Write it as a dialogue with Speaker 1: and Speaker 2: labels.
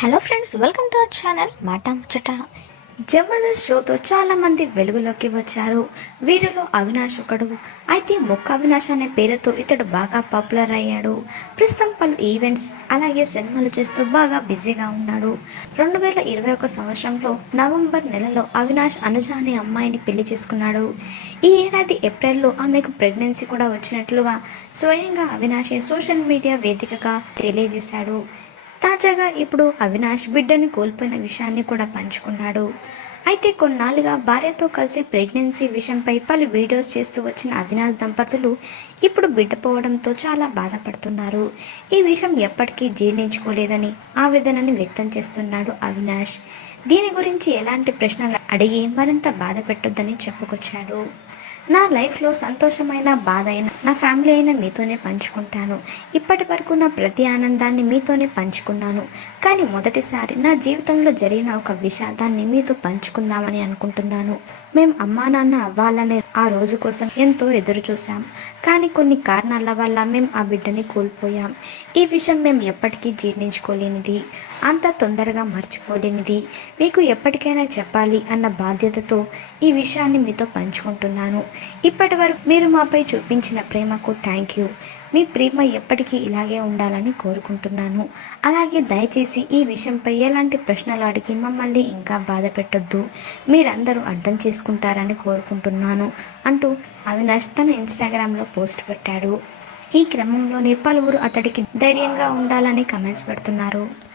Speaker 1: Hello friends welcome to our channel Mata Muchata
Speaker 2: Jabardasth షోతో చాలామంది వెలుగులోకి వచ్చారు. వీరిలో అవినాష్ ఒకడు అయితే మొక్క అవినాష్ అనే పేరుతో ఇతడు బాగా పాపులర్ అయ్యాడు. ప్రస్తుతం పలు ఈవెంట్స్ అలాగే సినిమాలు చేస్తూ బాగా బిజీగా ఉన్నాడు. రెండు వేల ఇరవై ఒక సంవత్సరంలో నవంబర్ నెలలో అవినాష్ అనుజ అనే అమ్మాయిని పెళ్ళి చేసుకున్నాడు. ఈ ఏడాది ఏప్రిల్లో ఆమెకు ప్రెగ్నెన్సీ కూడా వచ్చినట్లుగా స్వయంగా అవినాష్ సోషల్ మీడియా వేదికగా తెలియజేశాడు. తాజాగా ఇప్పుడు అవినాష్ బిడ్డను కోల్పోయిన విషయాన్ని కూడా పంచుకున్నాడు. అయితే కొన్నాళ్ళుగా భార్యతో కలిసి ప్రెగ్నెన్సీ విషయంపై పలు వీడియోస్ చేస్తూ వచ్చిన అవినాష్ దంపతులు ఇప్పుడు బిడ్డ పోవడంతో చాలా బాధపడుతున్నారు. ఈ విషయం ఎప్పటికీ జీర్ణించుకోలేదని ఆవేదనని వ్యక్తం చేస్తున్నాడు అవినాష్. దీని గురించి ఎలాంటి ప్రశ్నలు అడిగి మరింత బాధ పెట్టొద్దని చెప్పుకొచ్చాడు. నా లైఫ్లో సంతోషమైన బాధ అయిన నా ఫ్యామిలీ అయినా మీతోనే పంచుకుంటాను. ఇప్పటి వరకు నా ప్రతి ఆనందాన్ని మీతోనే పంచుకున్నాను. కానీ మొదటిసారి నా జీవితంలో జరిగిన ఒక విషాదాన్ని మీతో పంచుకుందామని అనుకుంటున్నాను. మేము అమ్మా నాన్న అవ్వాలనే ఆ రోజు కోసం ఎంతో ఎదురు చూసాం కానీ కొన్ని కారణాల వల్ల మేము ఆ బిడ్డని కోల్పోయాం. ఈ విషయం మేము ఎప్పటికీ జీర్ణించుకోలేనిది. అంత తొందరగా మర్చిపోలేనిది. మీకు ఎప్పటికైనా చెప్పాలి అన్న బాధ్యతతో ఈ విషయాన్ని మీతో పంచుకుంటున్నాను. ఇప్పటి వరకు మీరు మాపై చూపించిన ప్రేమకు థ్యాంక్ యూ మీ ప్రేమ ఎప్పటికీ ఇలాగే ఉండాలని కోరుకుంటున్నాను. అలాగే దయచేసి ఈ విషయంపై ఎలాంటి ప్రశ్నలు అడిగి మమ్మల్ని ఇంకా బాధ పెట్టొద్దు. మీరందరూ అర్థం చేసుకుంటారని కోరుకుంటున్నాను అంటూ అవినాష్ తన ఇన్స్టాగ్రామ్లో పోస్ట్ పెట్టాడు. ఈ క్రమంలోనే పలువురు అతడికి ధైర్యంగా ఉండాలని కమెంట్స్ పెడుతున్నారు.